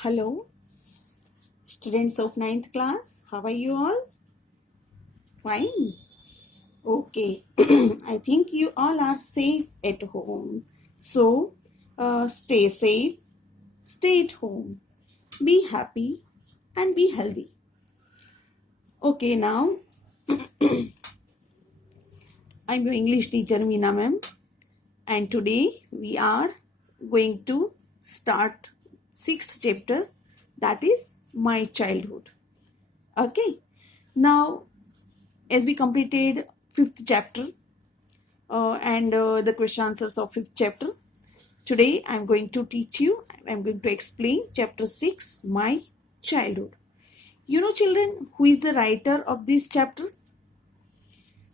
Hello, students of ninth class. How are you all? Fine. Okay. I think you all are safe at home. So, stay safe, stay at home, be happy, and be healthy. Okay, now I'm your English teacher, Meena ma'am, and today we are going to start sixth chapter, that is my childhood. Okay. Now, as we completed fifth chapter and the question answers of fifth chapter, today I'm going to teach you, I'm going to explain chapter 6, my childhood. You know, children, who is the writer of this chapter?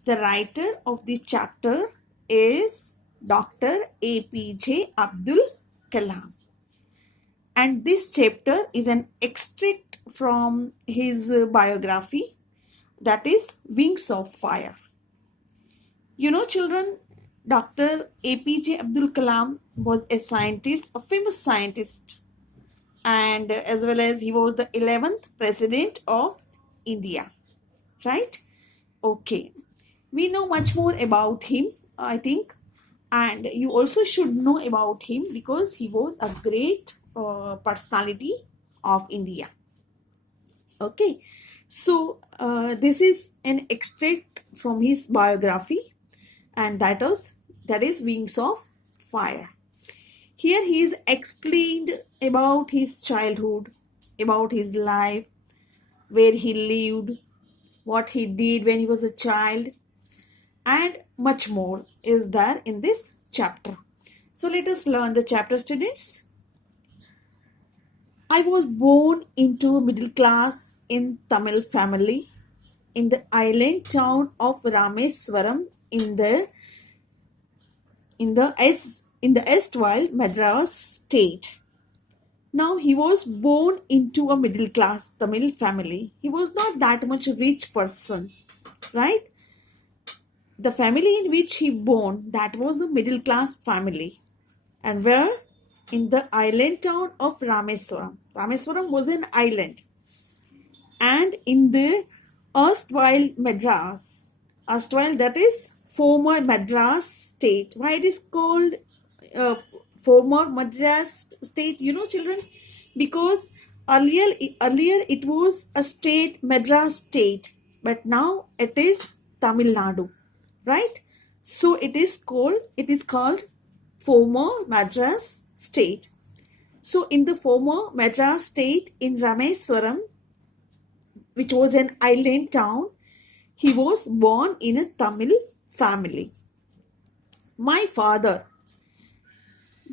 The writer of this chapter is Dr. APJ Abdul Kalam, and this chapter is an extract from his biography, that is Wings of Fire. You know, children, Dr. APJ Abdul Kalam was a scientist, a famous scientist, and as well as he was the 11th president of India, right? Okay. We know much more about him, I think, and you also should know about him because he was a great personality of India. Okay. So, this is an extract from his biography, and that is Wings of Fire. Here he is explained about his childhood, about his life, where he lived, what he did when he was a child, and much more is there in this chapter. So let us learn the chapter, students. I was born into a middle class in Tamil family in the island town of Rameswaram in the erstwhile Madras state. Now he was born into a middle class Tamil family. He was not that much rich person, right? The family in which he born, that was a middle class family. And where? In the island town of Rameswaram. Rameswaram was an island. And in the erstwhile Madras, erstwhile, that is former Madras state. Why it is called former Madras state? You know, children, because earlier it was a state, Madras state, but now it is Tamil Nadu, right? So it is called former Madras state. So in the former Madras state in Rameswaram, which was an island town, he was born in a Tamil family. My father,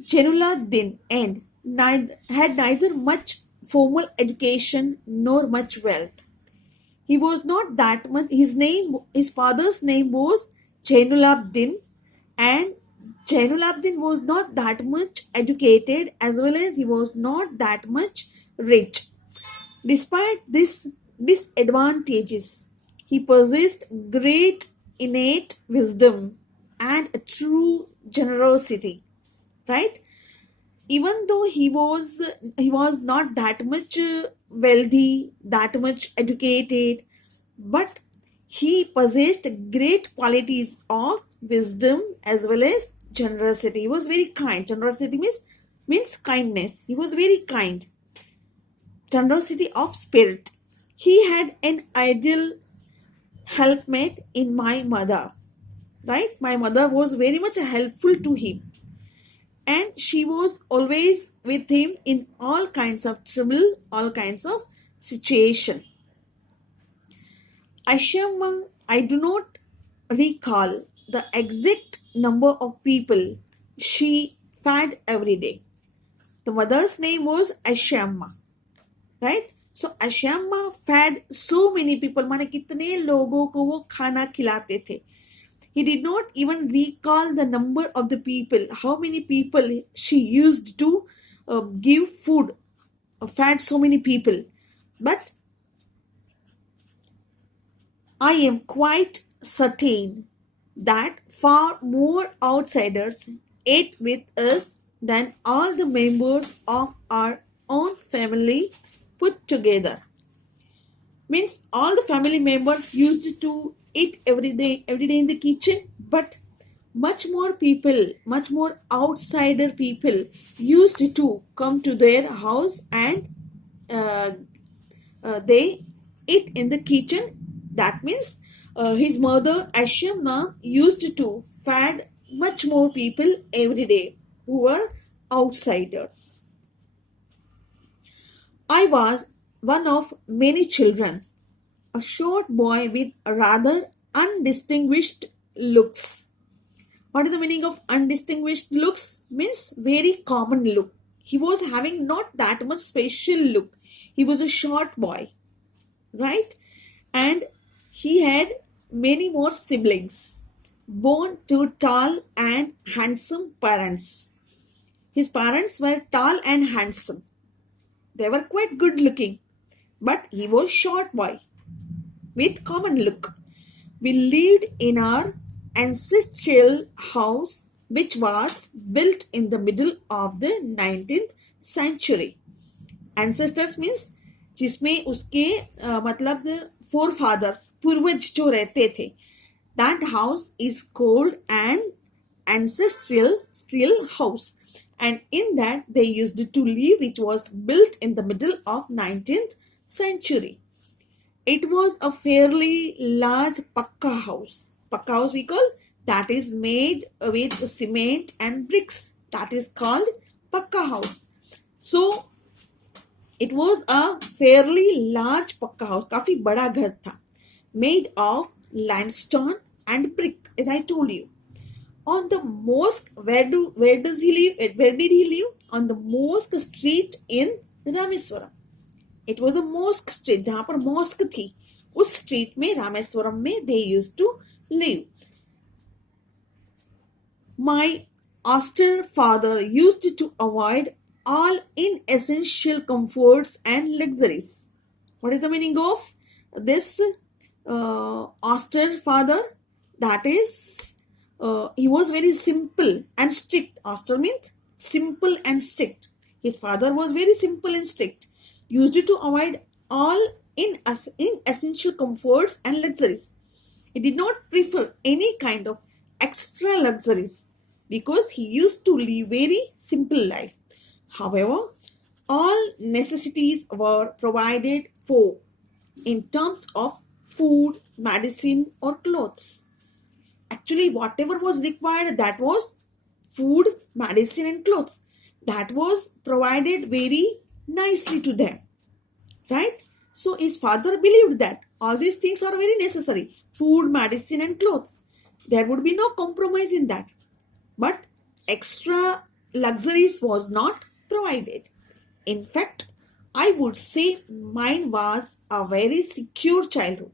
Jenuladdin, had neither much formal education nor much wealth. He was not that much. His father's name was Jenuladdin, and Jenuladdin was not that much educated as well as he was not that much rich. Despite these disadvantages, he possessed great innate wisdom and a true generosity, right? Even though he was not that much wealthy, that much educated, but he possessed great qualities of wisdom as well as generosity. He was very kind. Generosity means kindness. He was very kind. Generosity of spirit. He had an ideal helpmate in my mother, right? My mother was very much helpful to him, and she was always with him in all kinds of trouble, all kinds of situation. I do not recall the exact number of people she fed every day. The mother's name was Ashamma, right? So Ashamma fed so many people. माने कितने लोगों को वो खाना खिलाते थे. He did not even recall the number of the people, how many people she used to give food, fed so many people. But I am quite certain that far more outsiders ate with us than all the members of our own family put together. Means all the family members used to eat every day in the kitchen, but much more outsider people used to come to their house and uh, they eat in the kitchen. That means his mother Ashimna used to feed much more people every day who were outsiders. I was one of many children, a short boy with rather undistinguished looks. What is the meaning of undistinguished looks? Means very common look. He was having not that much special look. He was a short boy, right? And he had many more siblings, born to tall and handsome parents. His parents were tall and handsome. They were quite good looking, but he was short boy with common look. We lived in our ancestral house, which was built in the middle of the 19th century. Ancestors means जिसमें उसके मतलब four fathers पूर्वज जो रहते थे. That house is called an ancestral house, and in that they used to live, which was built in the middle of 19th century. It was a fairly large pakka house. Pakka house we call, that is made with cement and bricks. That is called pakka house. So it was a fairly large pakka house. काफी बड़ा घर था. Made of limestone and brick, as I told you. On the mosque, where does he live? Where did he live? On the mosque street in Rameswaram. It was a mosque street, जहाँ पर mosque थी. उस street में रामेश्वरम में they used to live. My austere father used to avoid all inessential comforts and luxuries. What is the meaning of this austere father? That is, he was very simple and strict. Austere means simple and strict. His father was very simple and strict. Used to avoid all inessential comforts and luxuries. He did not prefer any kind of extra luxuries because he used to live very simple life. However, all necessities were provided for in terms of food, medicine, or clothes. Actually, whatever was required, that was food, medicine, and clothes. That was provided very nicely to them, right? So his father believed that all these things are very necessary: food, medicine, and clothes. There would be no compromise in that. But extra luxuries was not provided. In fact, I would say mine was a very secure childhood.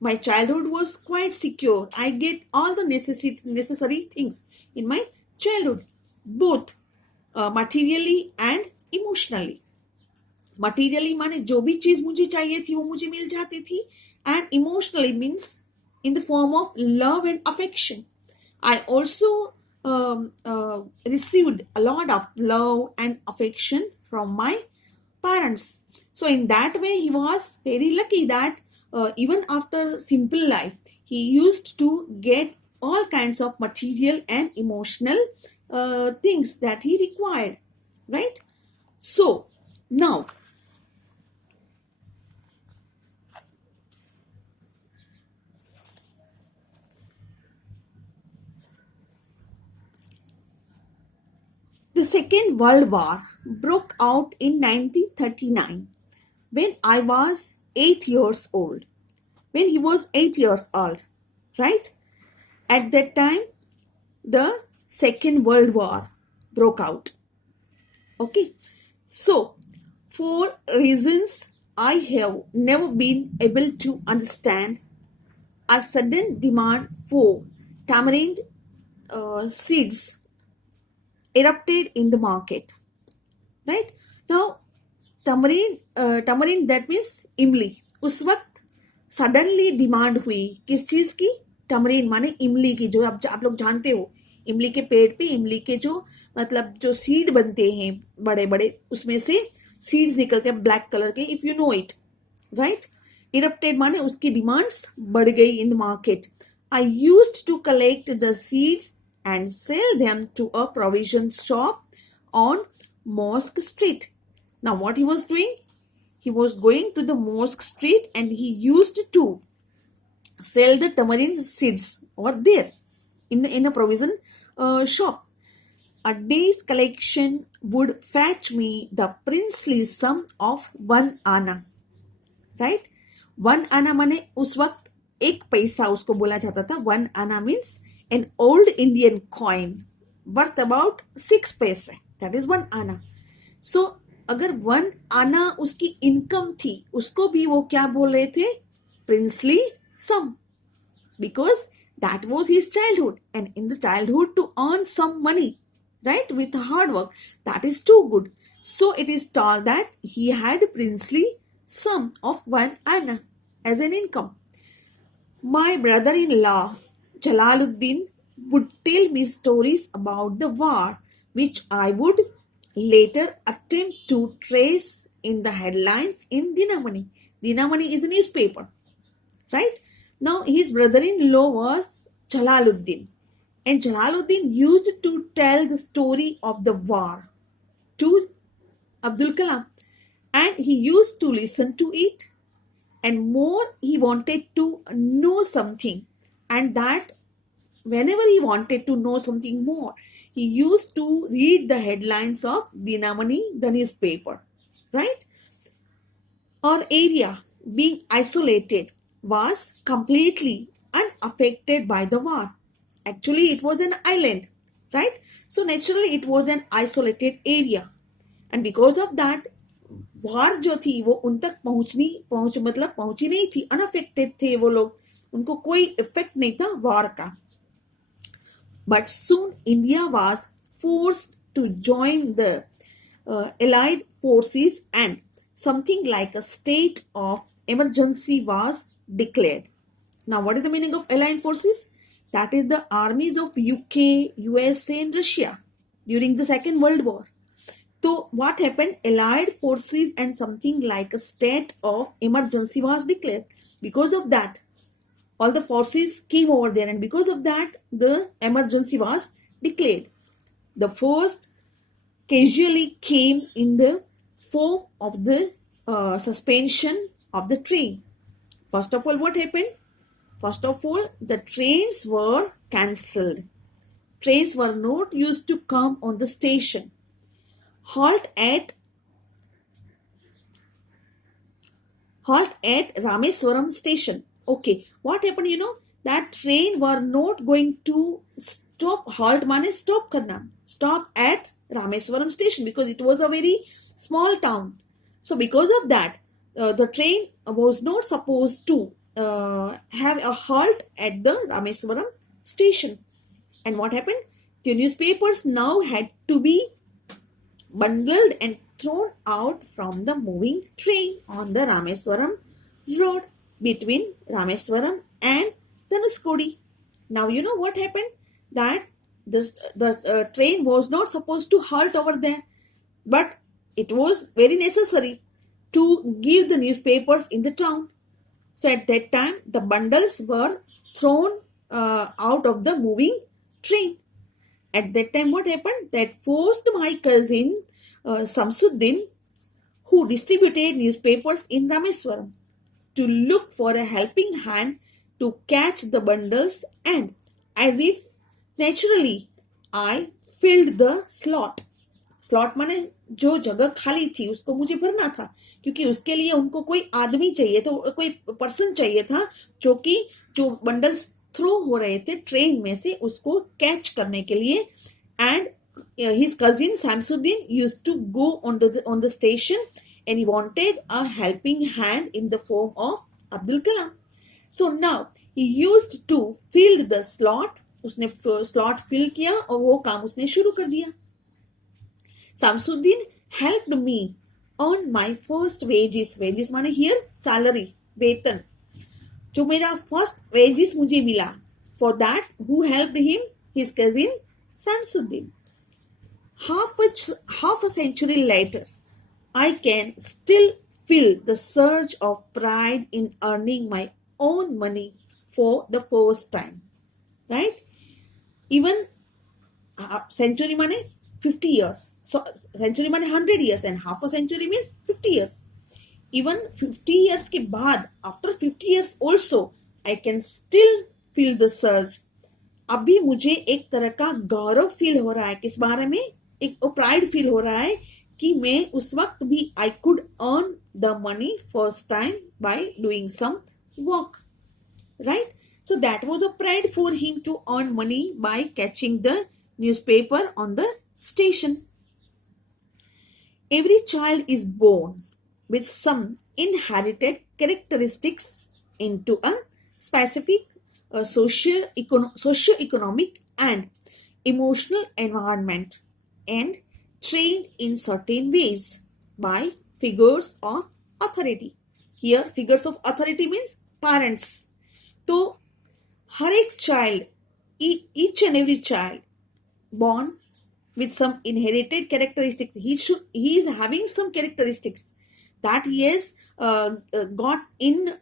My childhood was quite secure. I get all the necessary things in my childhood, both materially and emotionally. Materially माने जो भी चीज मुझे चाहिए थी वो मुझे मिल जाती थी, and emotionally means in the form of love and affection. I also received a lot of love and affection from my parents. So in that way, he was very lucky that even after simple life, he used to get all kinds of material and emotional things that he required, right? So now, the Second World War broke out in 1939 when I was 8 years old. When he was 8 years old, right? At that time, the Second World War broke out. Okay, so for reasons I have never been able to understand, a sudden demand for tamarind seeds erupted in the market. Right now, tamarind that means इमली. उस वक्त suddenly demand हुई किस चीज की? टमरीन माने इमली की, जो आप लोग जानते हो, इमली के पेड़ पे इमली के जो मतलब जो सीड बनते हैं बड़े बड़े, उसमें से सीड्स निकलते हैं ब्लैक कलर के, if you know it, right. Erupted माने उसकी डिमांड्स बढ़ गई in the market. I used to collect the seeds and sell them to a provision shop on Mosque Street. Now what he was doing? He was going to the Mosque Street and he used to sell the tamarind seeds over there in a provision shop. A day's collection would fetch me the princely sum of 1 आना. Right? 1 आना माने उस वक्त एक पैसा उसको बोला जाता था. 1 आना means an old Indian coin worth about 6 पैसे. That is 1 आना. So अगर 1 आना उसकी इनकम थी, उसको भी वो क्या बोल रहे थे? Princely sum. Because that was his childhood. And in the childhood to earn some money, right, with hard work, that is too good. So it is told that he had princely sum of 1 anna as an income. My brother-in-law Jalaluddin would tell me stories about the war, which I would later attempt to trace in the headlines in Dinamani. Dinamani is a newspaper, right? Now his brother-in-law was Jalaluddin, and Jalaluddin used to tell the story of the war to Abdul Kalam, and he used to listen to it, and more he wanted to know something, and that whenever he wanted to know something more, he used to read the headlines of Dinamani, the newspaper, right? Our area, being isolated, was completely unaffected by the war. Actually, it was an island, right? So naturally, it was an isolated area, and because of that, वार जो थी वो उन तक पहुंची नहीं थी. Unaffected थे वो लोग, उनको कोई इफेक्ट नहीं था वार का. But soon India was forced to join the Allied forces and something like a state of emergency was declared. Now, what is the meaning of Allied forces? That is the armies of UK, USA and Russia during the Second World War. So, what happened? Allied forces and something like a state of emergency was declared. Because of that, all the forces came over there, and because of that, the emergency was declared. The first casualty came in the form of the suspension of the train. First of all, what happened? First of all, the trains were cancelled. Trains were not used to come on the station. Halt at Rameswaram station. Okay, what happened? That train were not going to stop. Halt mane stop karna. Stop at Rameswaram station because it was a very small town. So because of that, the train was not supposed to have a halt at the Rameswaram station. And what happened? The newspapers now had to be bundled and thrown out from the moving train on the Rameswaram road between Rameswaram and Dhanuskodi. Now you know what happened? That the train was not supposed to halt over there, but it was very necessary to give the newspapers in the town. So at that time, the bundles were thrown out of the moving train. At that time, what happened? That forced my cousin Samsuddin, who distributed newspapers in Rameswaram, to look for a helping hand to catch the bundles, and as if naturally, I filled the slot. Slot माने जो जगह खाली थी उसको मुझे भरना था, क्योंकि उसके लिए उनको कोई आदमी चाहिए था, कोई पर्सन चाहिए था जो बंडल्स थ्रो हो रहे थे ट्रेन में से उसको कैच करने के लिए. And his cousin Samsuddin used to go on the station, and he wanted a helping hand in the form of Abdul Kalam. So now he used to fill the slot. उसने slot fill किया और वो काम उसने शुरू कर दिया. Samsuddin helped me on my first wages. Wages माने here salary, वेतन. जो मेरा first wages मुझे मिला. For that, who helped him? His cousin Samsuddin. Half a century later, I can still feel the surge of pride in earning my own money for the first time. Right? Even century money 50 years. So century money 100 years and half a century means 50 years. Even 50 years के बाद, after 50 years also, I can still feel the surge. अभी मुझे एक तरह का गौरव feel हो रहा है किस बारे में, एक प्राइड फील हो रहा है कि मैं उस वक्त भी I could earn the money first time by doing some work, right? So that was a pride for him to earn money by catching the newspaper on the station. Every child is born with some inherited characteristics into a specific socio-economic and emotional environment and trained in certain ways by figures of authority. Here, figures of authority means parents. तो हर एक child, each and every child born with some inherited characteristics, he is having some characteristics that he has got in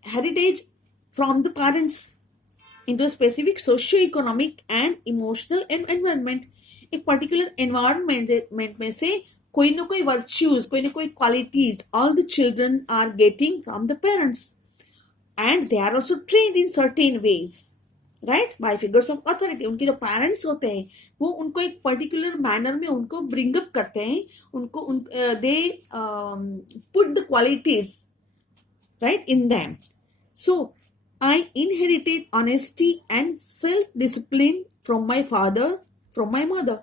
heritage from the parents into a specific socio-economic and emotional environment. एक particular environment में से कोई ना कोई virtues, कोई ना कोई qualities, all the children are getting from the parents. And they are also trained in certain ways, right? By figures of authority. उनके जो parents होते हैं वो उनको एक particular manner में उनको bring up करते हैं, उनको they put the qualities right in them. So I inherited honesty and self-discipline from my father, from my mother.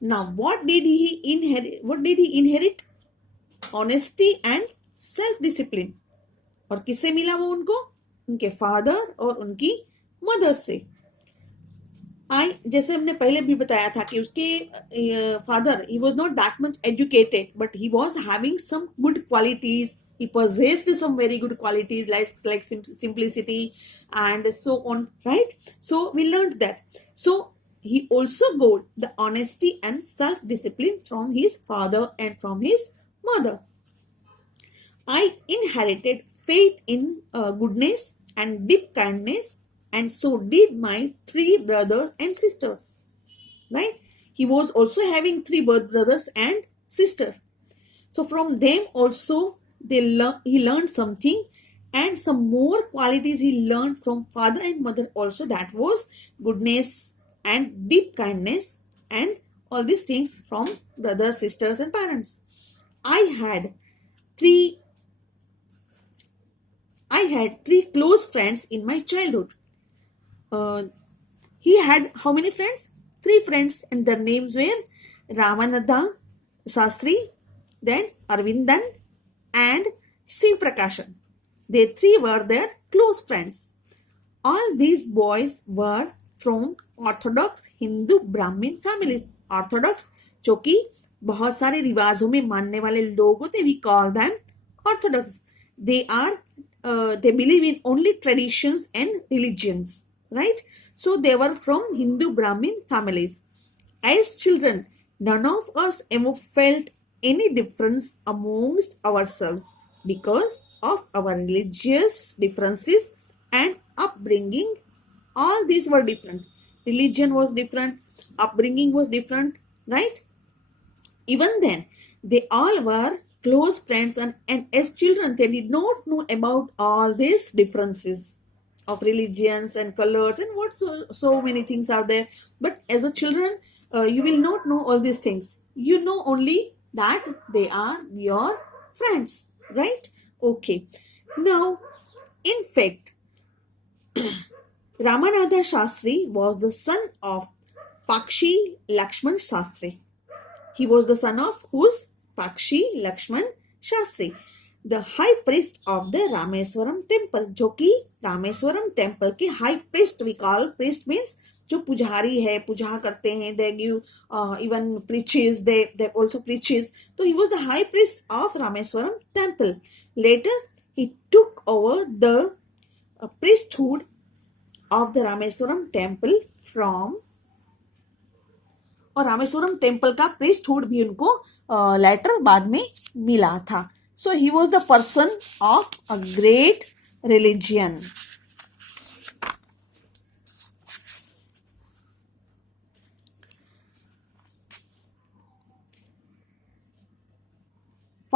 Now what did he inherit? What did he inherit? Honesty and self-discipline. और किससे मिला वो उनको? उनके father और उनकी mother से. जैसे हमने पहले भी बताया था कि उसके father, he was not that much educated, but he was having some good qualities. He possessed some very good qualities like simplicity and so on, right? So we learned that. So he also got the honesty and self-discipline from his father and from his mother. I inherited faith in goodness and deep kindness, and so did my 3 brothers and sisters. Right? He was also having 3 brothers and sister. So from them also he learned something, and some more qualities he learned from father and mother also. That was goodness and deep kindness and all these things from brothers, sisters and parents. I had three close friends in my childhood. He had how many friends? 3 friends, and their names were Ramananda Shastri, then Arvindan, and Shiv Prakashan. They 3 were their close friends. All these boys were from Orthodox Hindu Brahmin families. Orthodox, जो कि बहुत सारे रिवाजों में मानने वाले लोग होते, we call them Orthodox. They believe in only traditions and religions, right? So they were from Hindu Brahmin families. As children, none of us ever felt any difference amongst ourselves because of our religious differences and upbringing. All these were different. Religion was different, upbringing was different, right? Even then, they all were close friends, and as children they did not know about all these differences of religions and colors and what so many things are there. But as a children, you will not know all these things. You know only that they are your friends, right? Okay. Now, in fact, Ramananda Shastri was the son of Pakshi Lakshman Shastri. He was the son of whose? Pakshi Lakshman Shastri, the high priest of the Rameswaram temple, जो कि Rameswaram temple के high priest we call. Priest means जो पुजारी है, पूजा करते हैं, they give even preaches, they also preaches. So he was the high priest of Rameswaram temple. Later he took over the priesthood of the Rameswaram temple from और Rameswaram temple का priesthood भी उनको letter बाद में मिला था. So he was the person of a great religion.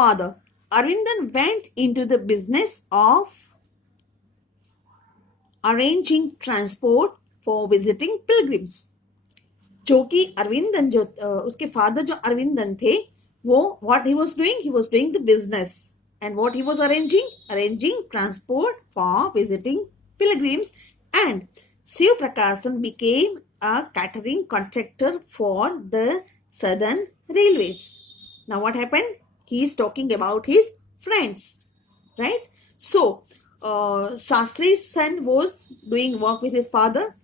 Father Arvindan went into the business of arranging transport for visiting pilgrims. जो कि अरविंदन जो उसके फादर जो अरविंदन थे वो what he was doing the business, and what he was arranging transport for visiting pilgrims. And Shiv Prakashan became a catering contractor for the Southern Railways. Now what happened? He is talking about his friends, right? So Shastri's son was doing work with his father.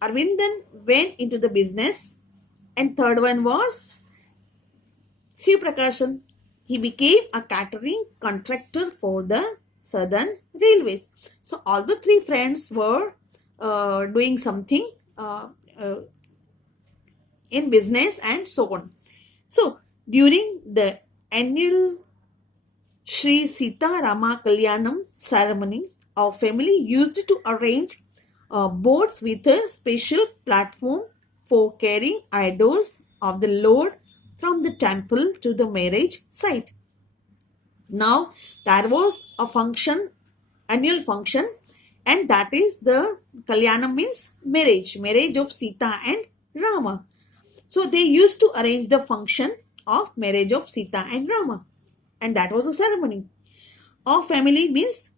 Arvindan went into the business, and third one was Shiv Prakashan. He became a catering contractor for the Southern Railways. So all the three friends were doing something in business and so on. So during the annual Sri Sita Rama Kalyanam ceremony, our family used to arrange boats with a special platform for carrying idols of the Lord from the temple to the marriage site. Now there was a function, annual function, and that is the Kalyanam means marriage of Sita and Rama. So they used to arrange the function of marriage of Sita and Rama, and that was a ceremony. Our family means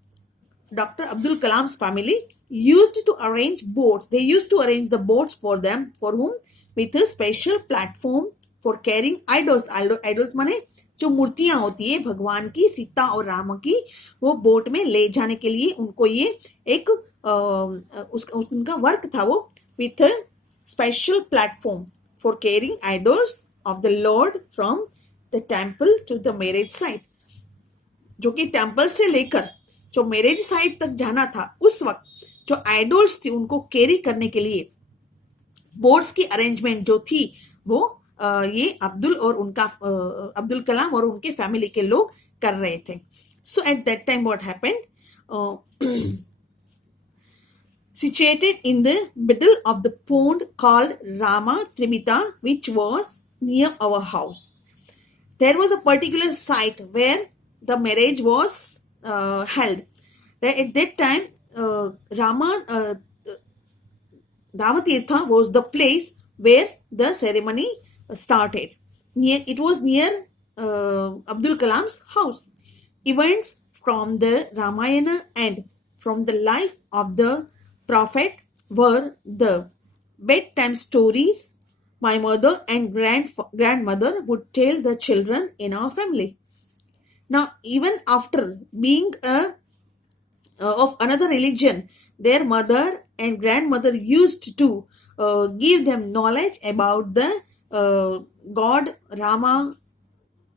Dr. Abdul Kalam's family used to arrange boats. They used to arrange the boats for them, for whom, with a special platform for carrying idols. Idols माने जो मूर्तियां होती है भगवान की, सीता और राम की, वो बोट में ले जाने के लिए उनको ये एक उनका वर्क था वो, with a special platform for carrying idols of the Lord from the temple to the marriage site. जो कि टेम्पल से लेकर जो मैरिज साइट तक जाना था, उस वक्त जो आइडोल्स थी उनको कैरी करने के लिए बोट्स की अरेंजमेंट जो थी वो ये अब्दुल और उनका अब्दुल कलाम और उनके फैमिली के लोग कर रहे थे. So at that time what happened, situated in the middle of the pond called Rama Trimita, which was near our house, there was a particular site where the marriage was held. At that time, Ramatirtha was the place where the ceremony started. It was near Abdul Kalam's house. Events from the Ramayana and from the life of the Prophet were the bedtime stories my mother and grandmother would tell the children in our family. Now, even after being of another religion, their mother and grandmother used to give them knowledge about the God, Rama,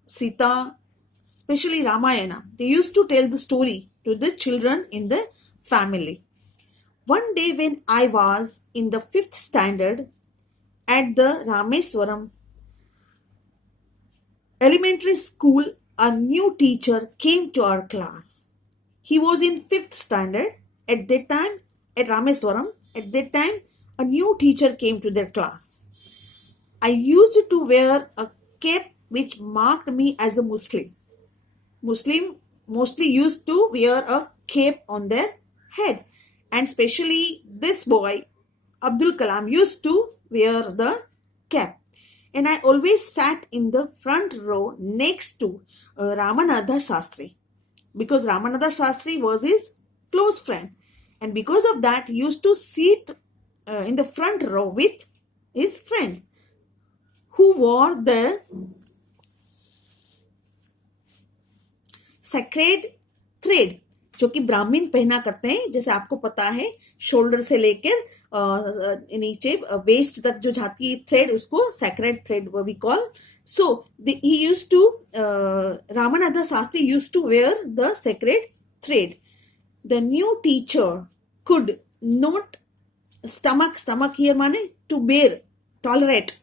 Sita, especially Ramayana. They used to tell the story to the children in the family. One day when I was in the 5th standard at the Rameswaram elementary school, a new teacher came to our class. He was in 5th standard at that time at Rameswaram. At that time, a new teacher came to their class. I used to wear a cap which marked me as a Muslim. Muslim mostly used to wear a cap on their head. And especially this boy, Abdul Kalam, used to wear the cap. And I always sat in the front row next to Ramanatha Shastri, because Ramanatha Shastri was his close friend. And because of that, he used to sit in the front row with his friend, who wore the sacred thread, जो कि ब्राह्मण पहना करते हैं. जैसे आपको पता है, शोल्डर से लेकर नीचे वेस्ट तक जो जाती है थ्रेड, उसको sacred thread we call. So he used to Ramanatha Shastri used to wear the sacred thread. The new teacher could not stomach here माने to bear, tolerate.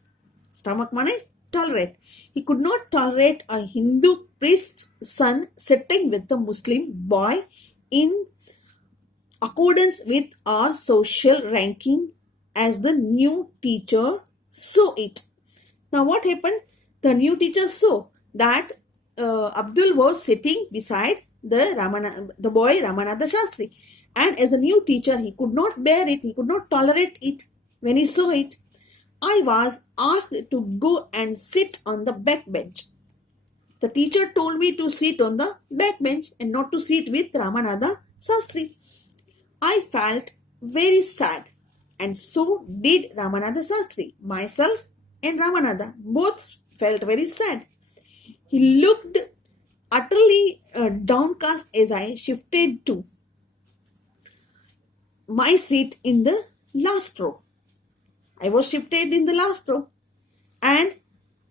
Stomach mane tolerate. He could not tolerate a Hindu priest's son sitting with a Muslim boy in accordance with our social ranking as the new teacher saw it. Now what happened? The new teacher saw that Abdul was sitting beside the boy Ramanatha Shastri, and as a new teacher he could not bear it, he could not tolerate it. When he saw it, I was asked to go and sit on the back bench. The teacher told me to sit on the back bench and not to sit with Ramanatha Shastri. I felt very sad, and so did Ramanatha Shastri. Myself and Ramanatha both felt very sad. He looked utterly downcast as I shifted to my seat in the last row. I was shifted in the last row, and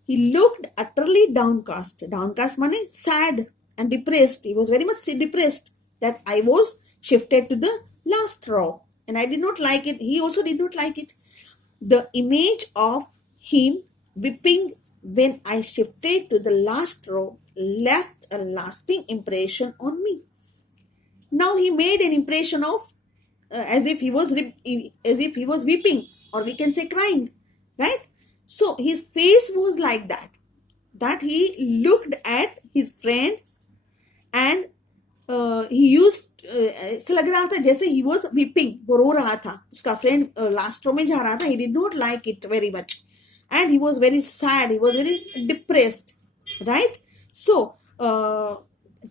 he looked utterly downcast. Downcast means sad and depressed. He was very much depressed that I was shifted to the last row, and I did not like it. He also did not like it. The image of him weeping when I shifted to the last row left a lasting impression on me. Now he made an impression of as if he was weeping, or we can say crying, right? So his face was like that he looked at his friend, and he used ऐसा लग रहा था जैसे he was weeping, वो रो रहा था. उसका friend last row में जा रहा था. He did not like it very much, and he was very sad, he was very depressed, right? So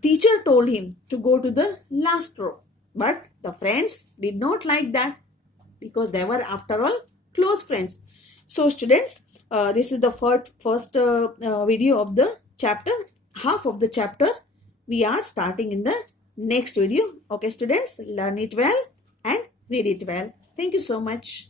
teacher told him to go to the last row, but the friends did not like that because they were after all close friends. So students, this is the first video of the chapter, half of the chapter. We are starting in the next video. Okay students, learn it well and read it well. Thank you so much.